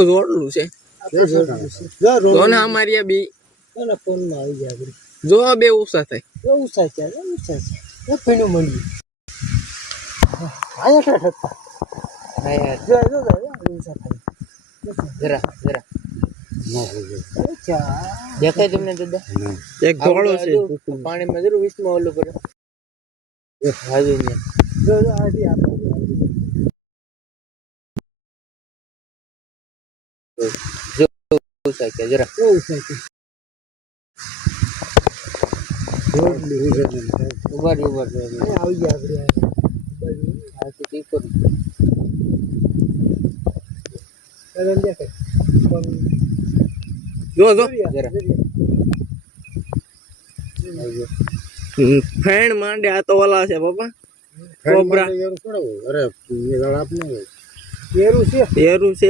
જોડલું છે જો ને અમારી આ બી ફોન માં આવી જાય જો બે ઉષા થાય ઉષા છે ફીણું મળ્યું આયા ઠઠ આયા જો ઉષા થાય જરા દેખાય તમને દાદા એક ધોળો છે પાણીમાં જરૂર 20 માં ઓલું કરે હાજી ને જો આજી આપણે જો ઉષા કે જરા ઉષા કે ઉભા આવી ગયા આપણે આ તો કી કરું જો ફેણ માંડે આ તો ઓલા છે બાપા કોબરા અરે આપને એરું છે